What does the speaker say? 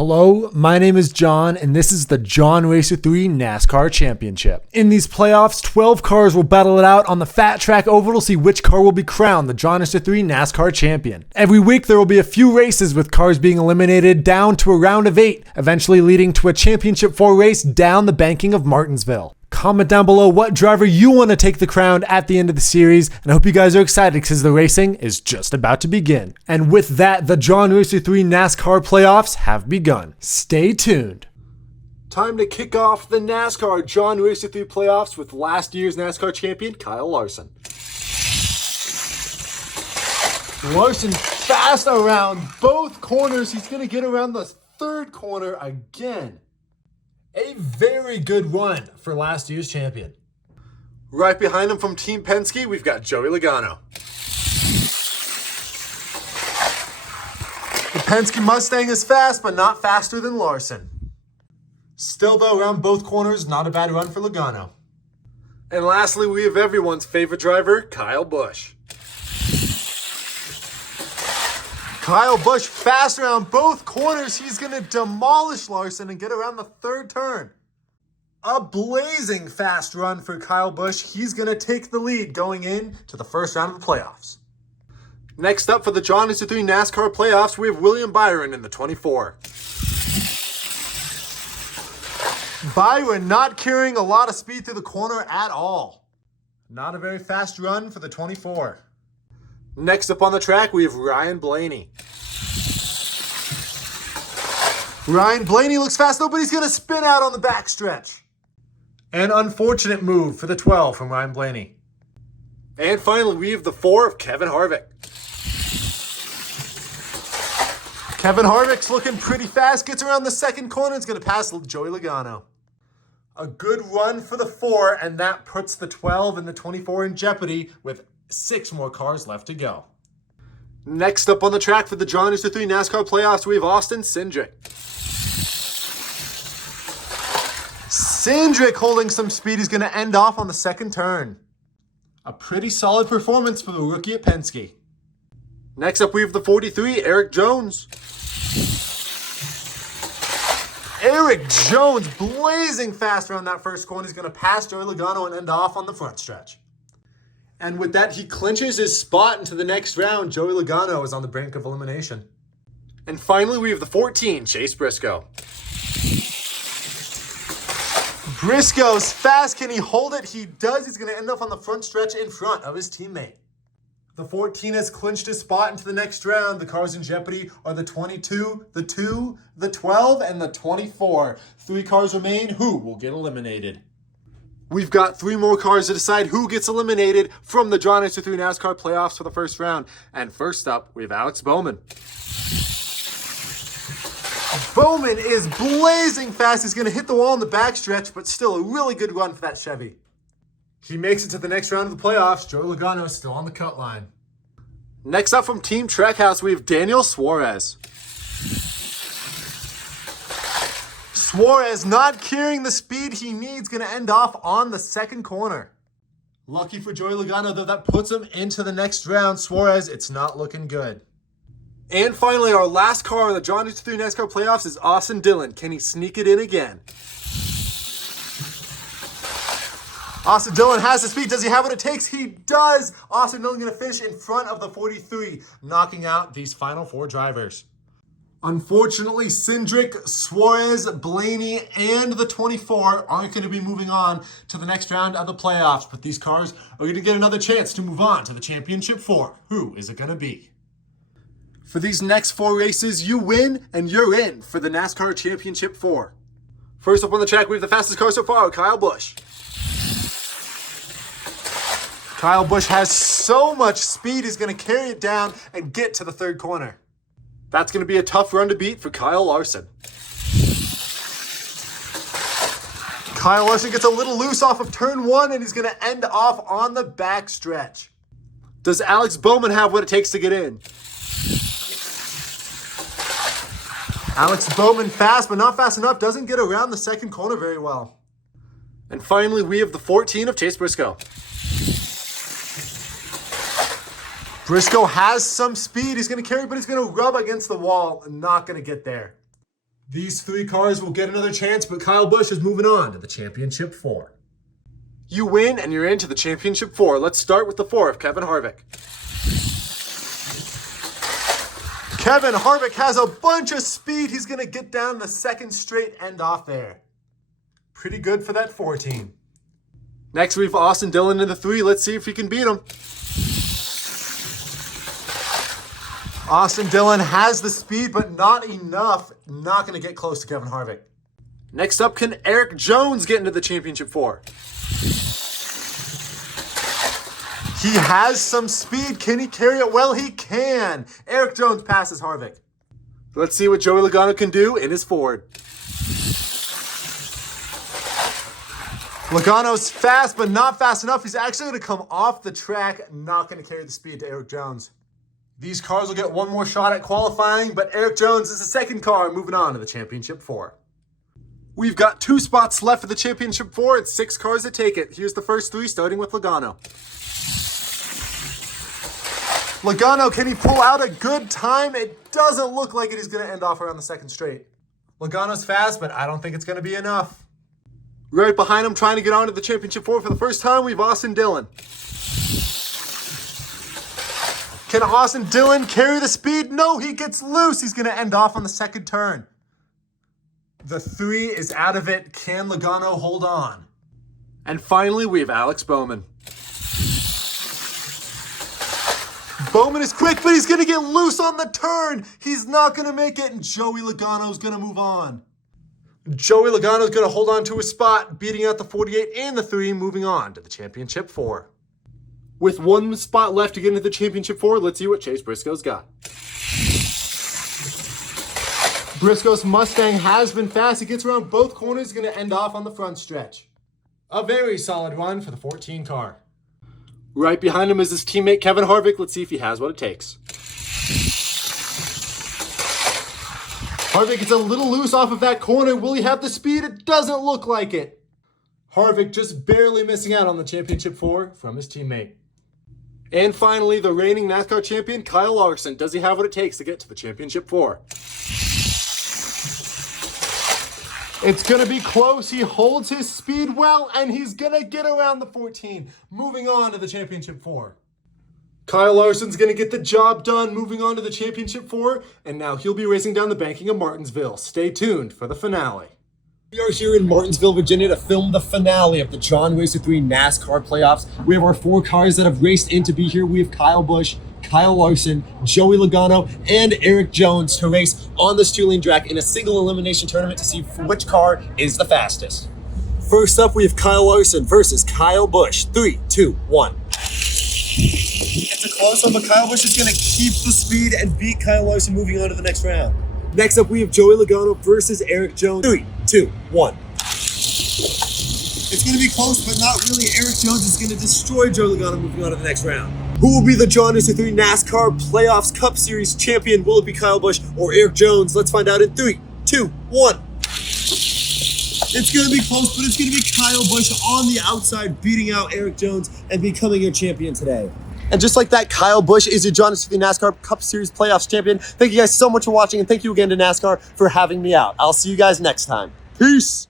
Hello, my name is John, and this is the JR3 NASCAR Championship. In these playoffs, 12 cars will battle it out on the Fat Track Oval to see which car will be crowned the JR3 NASCAR Champion. Every week, there will be a few races with cars being eliminated down to a round of 8, eventually leading to a Championship 4 race down the banking of Martinsville. Comment down below what driver you want to take the crown at the end of the series, and I hope you guys are excited because the racing is just about to begin. And with that, the JR3 NASCAR playoffs have begun. Stay tuned. Time to kick off the NASCAR JR3 playoffs with last year's NASCAR champion, Kyle Larson. Larson fast around both corners. He's going to get around the third corner again. A very good run for last year's champion. Right behind him from Team Penske, we've got Joey Logano. The Penske Mustang is fast, but not faster than Larson. Still though, around both corners, not a bad run for Logano. And lastly, we have everyone's favorite driver, Kyle Busch. Kyle Busch fast around both corners. He's going to demolish Larson and get around the third turn. A blazing fast run for Kyle Busch. He's going to take the lead going into the first round of the playoffs. Next up for the JR3 NASCAR playoffs, we have William Byron in the 24. Byron not carrying a lot of speed through the corner at all. Not a very fast run for the 24. Next up on the track, we have Ryan Blaney. Ryan Blaney looks fast though, but he's going to spin out on the backstretch. An unfortunate move for the 12 from Ryan Blaney. And finally, we have the 4 of Kevin Harvick. Kevin Harvick's looking pretty fast, gets around the second corner, and is going to pass Joey Logano. A good run for the 4, and that puts the 12 and the 24 in jeopardy with 6 more cars left to go. Next up on the track for the JR3 NASCAR playoffs, we have Austin Cindric. Cindric holding some speed. He's going to end off on the second turn. A pretty solid performance for the rookie at Penske. Next up, we have the 43, Erik Jones. Erik Jones blazing fast around that first corner. He's going to pass Joey Logano and end off on the front stretch. And with that, he clinches his spot into the next round. Joey Logano is on the brink of elimination. And finally, we have the 14, Chase Briscoe. Briscoe's fast. Can he hold it? He does. He's going to end up on the front stretch in front of his teammate. The 14 has clinched his spot into the next round. The cars in jeopardy are the 22, the 2, the 12, and the 24. 3 cars remain. Who will get eliminated? We've got 3 more cars to decide who gets eliminated from the JR3 NASCAR playoffs for the first round. And first up, we have Alex Bowman. Bowman is blazing fast. He's going to hit the wall in the backstretch, but still a really good run for that Chevy. He makes it to the next round of the playoffs. Joey Logano is still on the cut line. Next up from Team Trackhouse, we have Daniel Suarez. Suarez not carrying the speed he needs, going to end off on the second corner. Lucky for Joey Logano, though, that puts him into the next round. Suarez, it's not looking good. And finally, our last car in the JR3 NASCAR playoffs is Austin Dillon. Can he sneak it in again? Austin Dillon has the speed. Does he have what it takes? He does. Austin Dillon going to finish in front of the 43, knocking out these final 4 drivers. Unfortunately, Cindric, Suarez, Blaney, and the 24 aren't going to be moving on to the next round of the playoffs, but these cars are going to get another chance to move on to the Championship 4. Who is it going to be? For these next 4 races, you win and you're in for the NASCAR Championship 4. First up on the track, we have the fastest car so far, Kyle Busch. Kyle Busch has so much speed, he's going to carry it down and get to the third corner. That's going to be a tough run to beat for Kyle Larson. Kyle Larson gets a little loose off of turn 1, and he's going to end off on the backstretch. Does Alex Bowman have what it takes to get in? Alex Bowman fast, but not fast enough. Doesn't get around the second corner very well. And finally, we have the 14 of Chase Briscoe. Briscoe has some speed. He's going to carry, but he's going to rub against the wall and not going to get there. These 3 cars will get another chance, but Kyle Busch is moving on to the Championship 4. You win and you're into the Championship 4. Let's start with the 4 of Kevin Harvick. Kevin Harvick has a bunch of speed. He's going to get down the second straight end off there. Pretty good for that 4 team. Next, we have Austin Dillon in the 3. Let's see if he can beat him. Austin Dillon has the speed, but not enough. Not going to get close to Kevin Harvick. Next up, can Eric Jones get into the Championship 4? He has some speed. Can he carry it? Well, he can. Eric Jones passes Harvick. Let's see what Joey Logano can do in his Ford. Logano's fast, but not fast enough. He's actually going to come off the track, not going to carry the speed to Eric Jones. These cars will get one more shot at qualifying, but Eric Jones is the second car moving on to the Championship 4. We've got 2 spots left for the Championship 4. It's 6 cars that take it. Here's the first 3, starting with Logano. Logano, can he pull out a good time? It doesn't look like it is going to end off around the second straight. Logano's fast, but I don't think it's going to be enough. Right behind him, trying to get onto the Championship 4 for the first time, we have Austin Dillon. Can Austin Dillon carry the speed? No, he gets loose. He's going to end off on the second turn. The 3 is out of it. Can Logano hold on? And finally, we have Alex Bowman. Bowman is quick, but he's going to get loose on the turn. He's not going to make it, and Joey Logano is going to move on. Joey Logano is going to hold on to his spot, beating out the 48 and the 3, moving on to the Championship 4. With 1 spot left to get into the Championship 4, let's see what Chase Briscoe's got. Briscoe's Mustang has been fast. He gets around both corners, going to end off on the front stretch. A very solid run for the 14 car. Right behind him is his teammate Kevin Harvick. Let's see if he has what it takes. Harvick gets a little loose off of that corner. Will he have the speed? It doesn't look like it. Harvick just barely missing out on the Championship 4 from his teammate. And finally, the reigning NASCAR champion, Kyle Larson. Does he have what it takes to get to the Championship 4? It's going to be close. He holds his speed well, and he's going to get around the 14, moving on to the Championship 4. Kyle Larson's going to get the job done, moving on to the Championship 4, and now he'll be racing down the banking of Martinsville. Stay tuned for the finale. We are here in Martinsville, Virginia to film the finale of the JR3 NASCAR playoffs. We have our 4 cars that have raced in to be here. We have Kyle Busch, Kyle Larson, Joey Logano, and Eric Jones to race on the Showdown track in a single elimination tournament to see which car is the fastest. First up, we have Kyle Larson versus Kyle Busch. 3, 2, 1. It's a close one, but Kyle Busch is going to keep the speed and beat Kyle Larson, moving on to the next round. Next up, we have Joey Logano versus Eric Jones. 3, 2, 1. It's going to be close, but not really. Eric Jones is going to destroy Joey Logano, moving on to the next round. Who will be the JR3 NASCAR Playoffs Cup Series champion? Will it be Kyle Busch or Eric Jones? Let's find out in 3, 2, 1. It's going to be close, but it's going to be Kyle Busch on the outside, beating out Eric Jones and becoming your champion today. And just like that, Kyle Busch is your JR3 NASCAR Cup Series Playoffs champion. Thank you guys so much for watching, and thank you again to NASCAR for having me out. I'll see you guys next time. Peace.